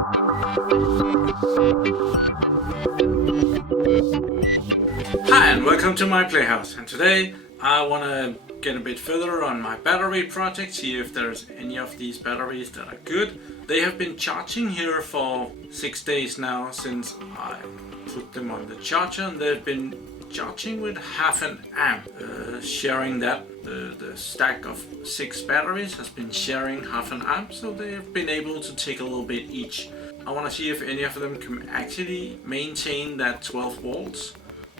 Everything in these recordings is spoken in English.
Hi and welcome to my playhouse, and today I want to get a bit further on my battery project, see if there's any of these batteries that are good. They have been charging here for 6 days now since I put them on the charger, and they've been charging with half an amp. Sharing that, the stack of 6 batteries has been sharing half an amp, so they have been able to take a little bit each. I want to see if any of them can actually maintain that 12 volts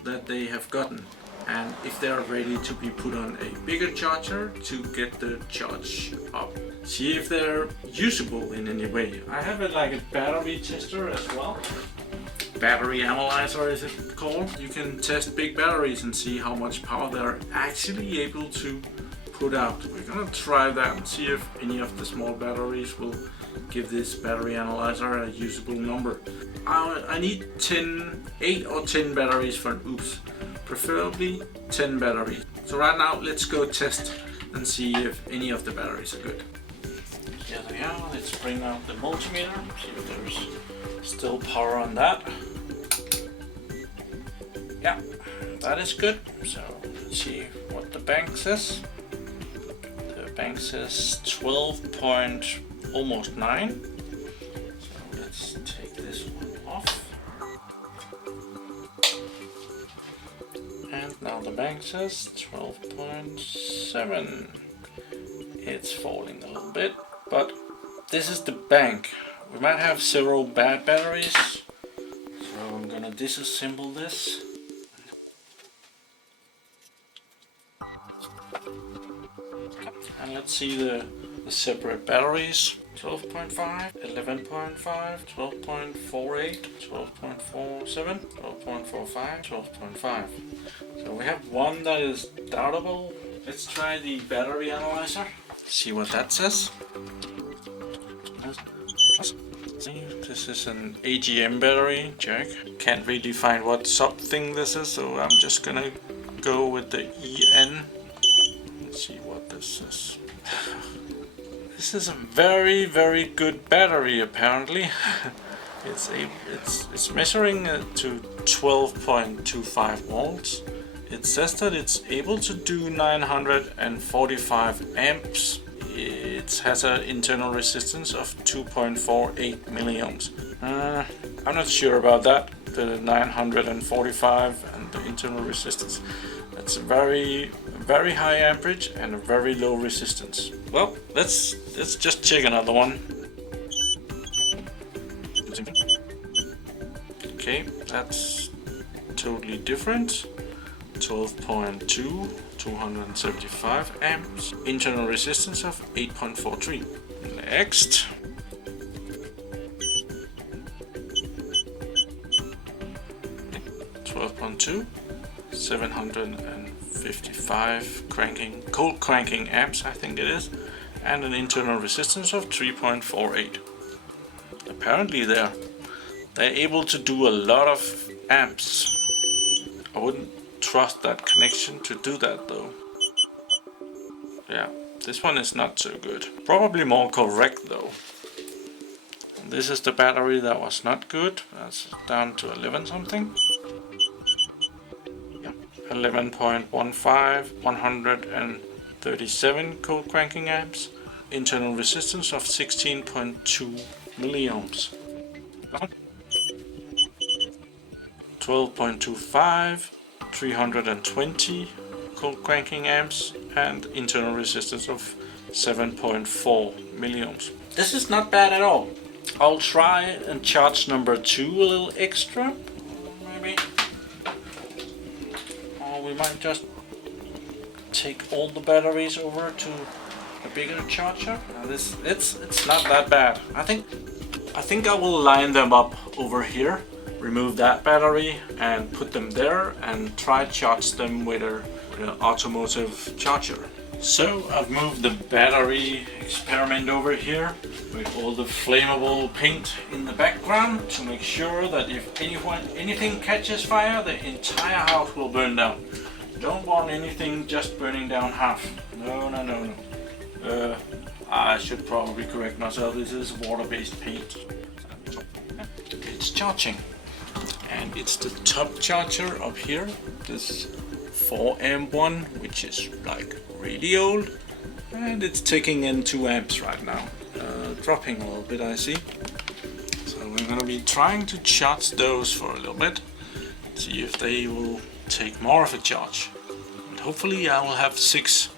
that they have gotten, and if they are ready to be put on a bigger charger to get the charge up. See if they're usable in any way. I have like a battery tester as well. Battery analyzer is it called. You can test big batteries and see how much power they're actually able to put out. We're gonna try that and see if any of the small batteries will give this battery analyzer a usable number. I need 8 or 10 batteries for an oops, preferably 10 batteries. So right now let's go test and see if any of the batteries are good. Here they are. Let's bring out the multimeter, see if there's still power on that. Yeah, that is good. So let's see what the bank says. The bank says 12.almost 9. So let's take this one off. And now the bank says 12.7. It's falling a little bit, but this is the bank. We might have several bad batteries, so I'm gonna disassemble this. And let's see the separate batteries. 12.5, 11.5, 12.48, 12.47, 12.45, 12.5. So we have one that is doubtable. Let's try the battery analyzer. See what that says. This is an AGM battery, check. Can't really find what sub thing this is, so I'm just gonna go with the EN. Let's see what this is. This is a very, very good battery apparently. It's measuring to 12.25 volts. It says that it's able to do 945 amps. It has an internal resistance of 2.48 milliohms. I'm not sure about that. The 945 and the internal resistance. That's a very high amperage and a very low resistance. Well, let's just check another one. Okay, that's totally different. 12.2, 275 amps. Internal resistance of 8.43. Next. Okay. 12.2, 755 cold cranking amps, I think it is, and an internal resistance of 3.48. Apparently they're able to do a lot of amps. I wouldn't trust that connection to do that though. Yeah, this one is not so good. Probably more correct though. And this is the battery that was not good. That's down to 11 something. 11.15, 137 cold cranking amps, internal resistance of 16.2 milliohms. 12.25, 320 cold cranking amps, and internal resistance of 7.4 milliohms. This is not bad at all. I'll try and charge number 2 a little extra, maybe. We might just take all the batteries over to a bigger charger. It's not that bad. I think I will line them up over here, remove that battery and put them there and try charge them with an Automotive charger. So I've moved the battery experiment over here with all the flammable paint in the background to make sure that if anything catches fire, the entire house will burn down. Don't want anything just burning down half. No. I should probably correct myself. This is water-based paint. charging. And it's the top charger up here, this 4 amp one, which is like really old, and it's taking in 2 amps right now, dropping a little bit, I see. So we're gonna be trying to charge those for a little bit, see if they will take more of a charge. And hopefully I will have 6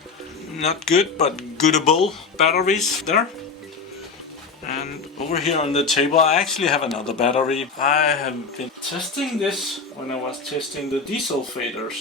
not good but goodable batteries there. And over here on the table I actually have another battery. I have been testing this when I was testing the desulfators.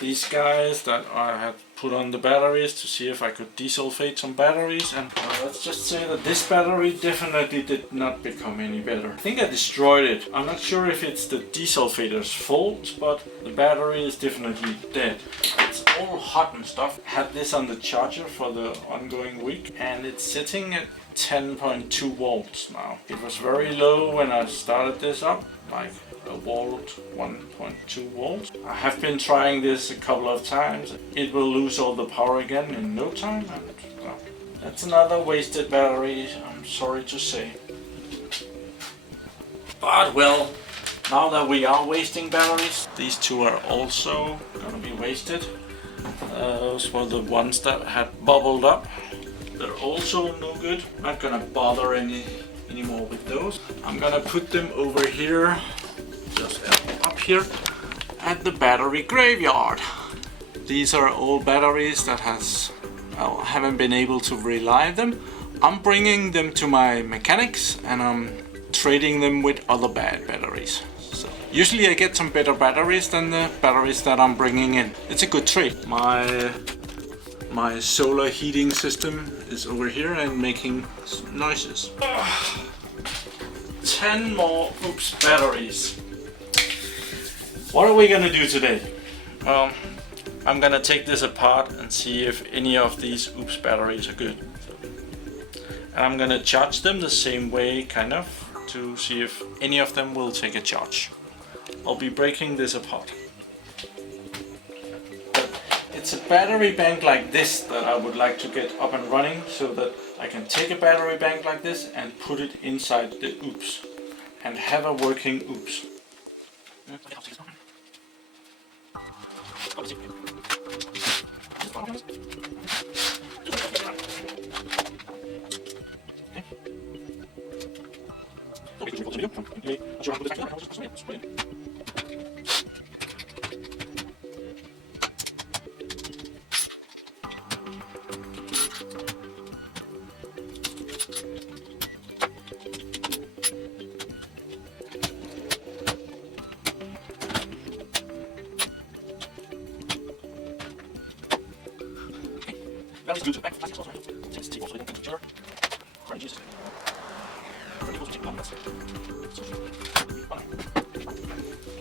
These guys that I had put on the batteries to see if I could desulfate some batteries, and let's just say that this battery definitely did not become any better. I think I destroyed it. I'm not sure if it's the desulfator's fault, but the battery is definitely dead. It's all hot and stuff. I had this on the charger for the ongoing week and it's sitting at 10.2 volts now. It was very low when I started this up, like a volt 1.2 volts. I have been trying this a couple of times. It will lose all the power again in no time, and well, that's another wasted battery, I'm sorry to say. But well, now that we are wasting batteries, these two are also gonna be wasted. Those were the ones that had bubbled up. They're also no good. Not gonna bother anymore with those. I'm gonna put them over here, just up here at the battery graveyard. These are old batteries that haven't been able to relive them. I'm bringing them to my mechanics and I'm trading them with other bad batteries. So usually I get some better batteries than the batteries that I'm bringing in. It's a good trade. My solar heating system is over here and making noises. 10 more batteries. What are we gonna do today? Well, I'm gonna take this apart and see if any of these batteries are good. And I'm gonna charge them the same way, kind of, to see if any of them will take a charge. I'll be breaking this apart. But it's a battery bank like this that I would like to get up and running, so that I can take a battery bank like this and put it inside the and have a working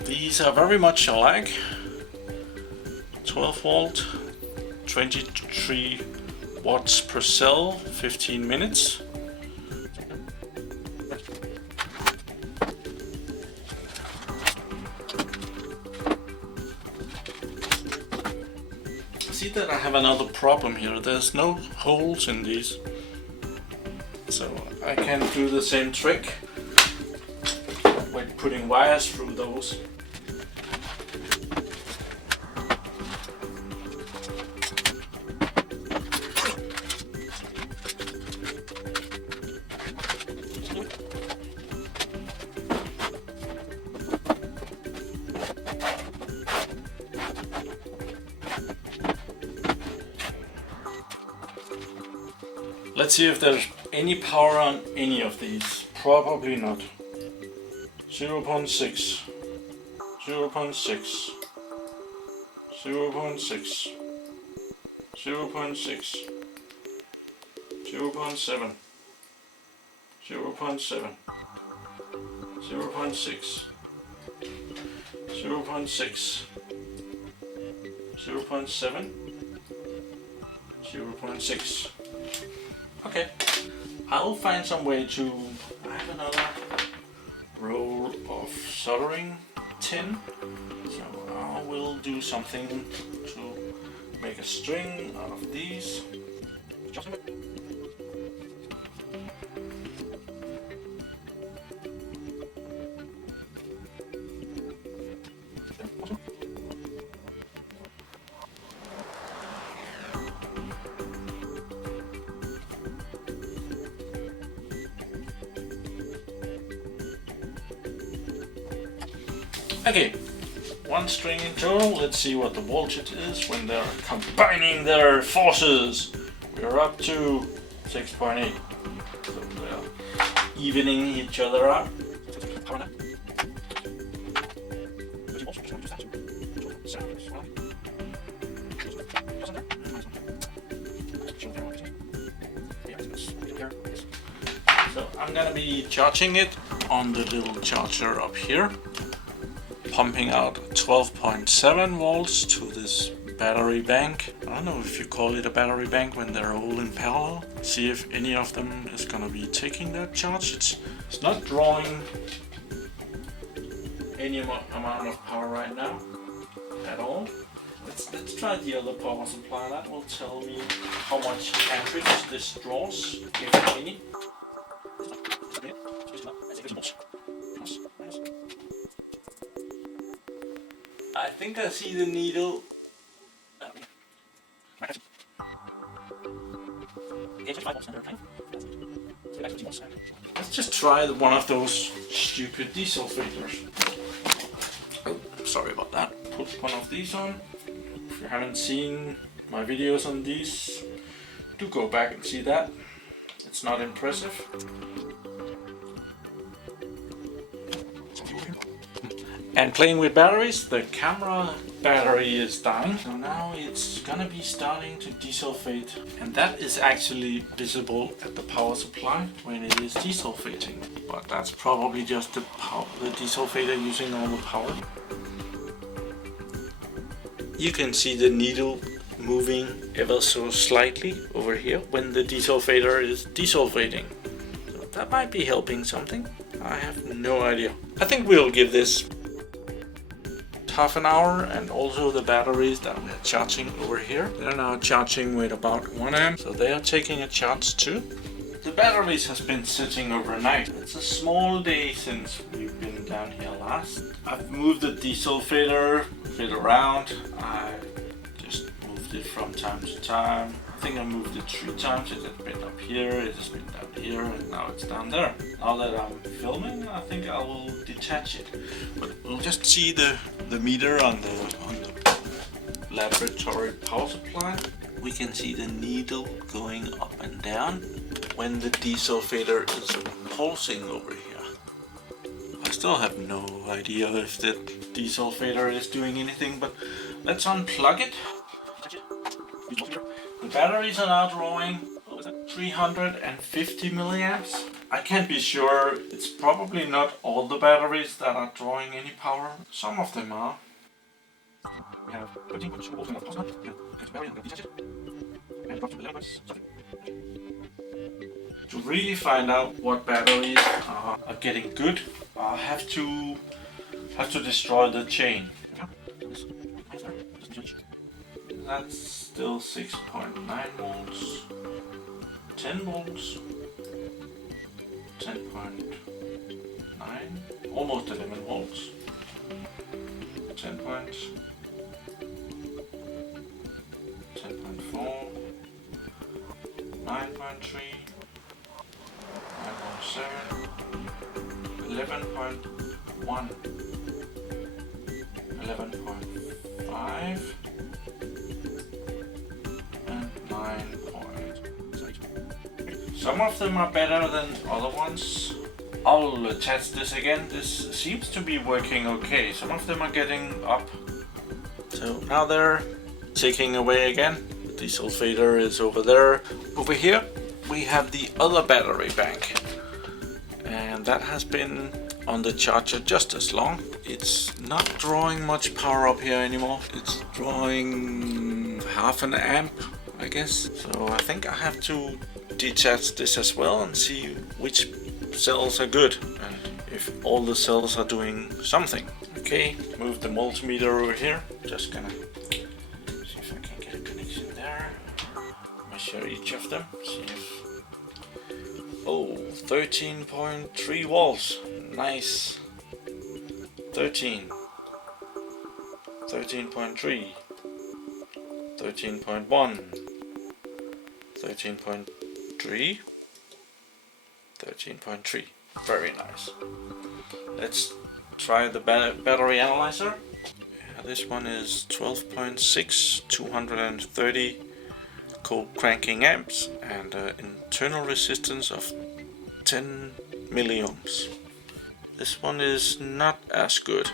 These are very much alike. 12 volt, 23 watts per cell, 15 minutes. See that I have another problem here. There's no holes in these. So I can do the same trick when putting wires through those. Let's see if there's any power on any of these. Probably not. 0.6, 0.6, 0.6, 0.6, 0.7, 0.7, 0.6, 0.6, 0.7, 0.6. Okay, I'll find some way to. I have another roll of soldering tin, so I will do something to make a string out of these. Okay, one string in total. Let's see what the voltage is when they're combining their forces. We're up to 6.8. So they're evening each other out. So I'm gonna be charging it on the little charger up here, pumping out 12.7 volts to this battery bank. I don't know if you call it a battery bank when they're all in parallel. See if any of them is gonna be taking that charge. It's not drawing any amount of power right now at all. Let's try the other power supply. That will tell me how much amperage this draws, if any. I think I see the needle. Let's just try one of those stupid desulfators. Oh, sorry about that. Put one of these on. If you haven't seen my videos on these, do go back and see that. It's not impressive. And playing with batteries, the camera battery is dying, so now it's gonna be starting to desulfate, and that is actually visible at the power supply when it is desulfating. But that's probably just the desulfator using all the power. You can see the needle moving ever so slightly over here when the desulfator is desulfating. So that might be helping something. I have no idea. I think we'll give this half an hour, and also the batteries that we're charging over here, they're now charging with about 1 amp, so they are taking a charge too. The batteries has been sitting overnight. It's a small day since we've been down here last. I've moved the desulfator a bit around. I just moved it from time to time. I think I moved it 3 times. It has been up here, it has been down here, and now it's down there. Now that I'm filming, I think I will detach it. But we'll just see the meter on the laboratory power supply. We can see the needle going up and down when the desulfator is pulsing over here. I still have no idea if the desulfator is doing anything, but let's unplug it. The batteries are now drawing 350 milliamps. I can't be sure. It's probably not all the batteries that are drawing any power. Some of them are. We have 13.2 volts in the power supply. To really find out what batteries are getting good, I have to destroy the chain. That's still 6.9 volts, 10 volts, 10.9, almost 11 volts, 10 points, 10.4, 9.3, 9.7, 11.1, 11.5, and 9 point. Some of them are better than other ones. I'll attach this again. This seems to be working okay. Some of them are getting up. So now they're taking away again. The desulfator is over there. Over here we have the other battery bank, and that has been on the charger just as long. It's not drawing much power up here anymore. It's drawing half an amp, I guess. So I think I have to detach this as well and see which cells are good and if all the cells are doing something. Okay, move the multimeter over here. Just gonna see if I can get a connection there. Measure each of them. See if. Oh, 13.3 volts. Nice. 13. 13.3. 13.1. 13.3. 13.3. Very nice. Let's try the battery analyzer. This one is 12.6, 230 cold cranking amps and an internal resistance of 10 milliohms. This one is not as good.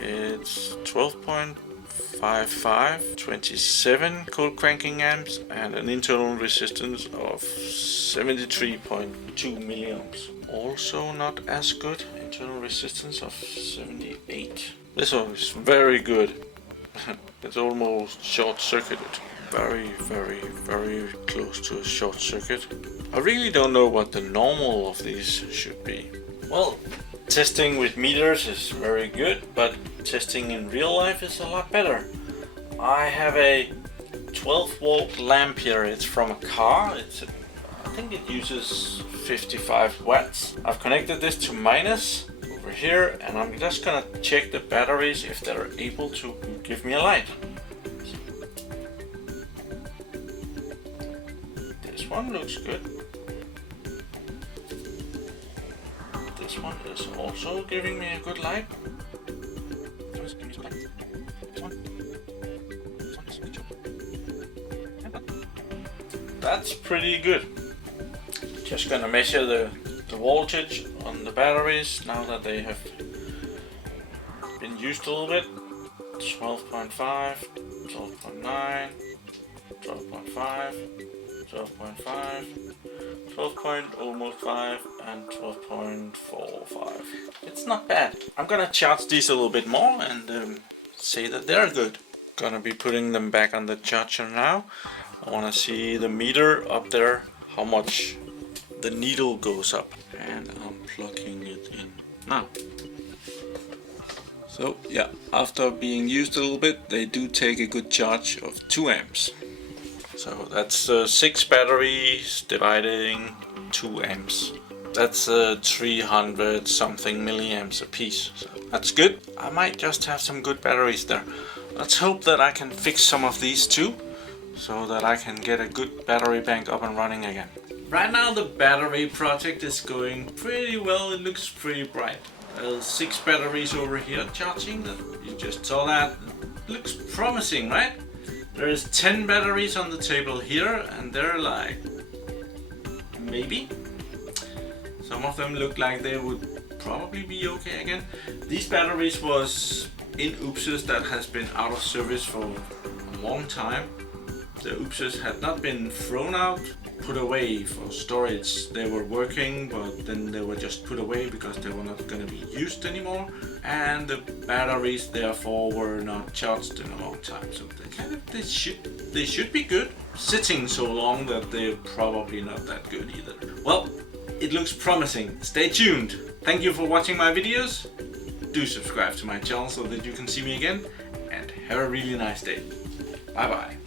It's 12.55, 27 cold cranking amps and an internal resistance of 73.2 milliohms. Also not as good. Internal resistance of 78. This one is very good. It's almost short circuited. Very close to a short circuit. I really don't know what the normal of these should be. Well, testing with meters is very good, but testing in real life is a lot better. I have a 12 volt lamp here. It's from a car. I think it uses 55 watts. I've connected this to minus over here, and I'm just gonna check the batteries if they're able to give me a light. This one looks good. This one is also giving me a good light. That's pretty good. Just gonna measure the voltage on the batteries now that they have been used a little bit. 12.5, 12.9, 12.5, 12.5, 12.5 and 12.45. It's not bad. I'm gonna charge these a little bit more and say that they're good. Gonna be putting them back on the charger now. I wanna see the meter up there, how much the needle goes up, and I'm plugging it in now. So yeah, after being used a little bit, they do take a good charge of 2 amps. So that's 6 batteries dividing 2 amps. That's 300 something milliamps a piece. So that's good. I might just have some good batteries there. Let's hope that I can fix some of these too, so that I can get a good battery bank up and running again. Right now the battery project is going pretty well. It looks pretty bright. There's 6 batteries over here charging. You just saw that. It looks promising, right? There's 10 batteries on the table here, and they're like, maybe. Some of them look like they would probably be okay again. These batteries was in oopses that has been out of service for a long time. The oopses had not been thrown out, put away for storage. They were working, but then they were just put away because they were not going to be used anymore. And the batteries therefore were not charged in a long time. So they should be good. Sitting so long that they're probably not that good either. Well, it looks promising. Stay tuned. Thank you for watching my videos. Do subscribe to my channel so that you can see me again. And have a really nice day. Bye bye.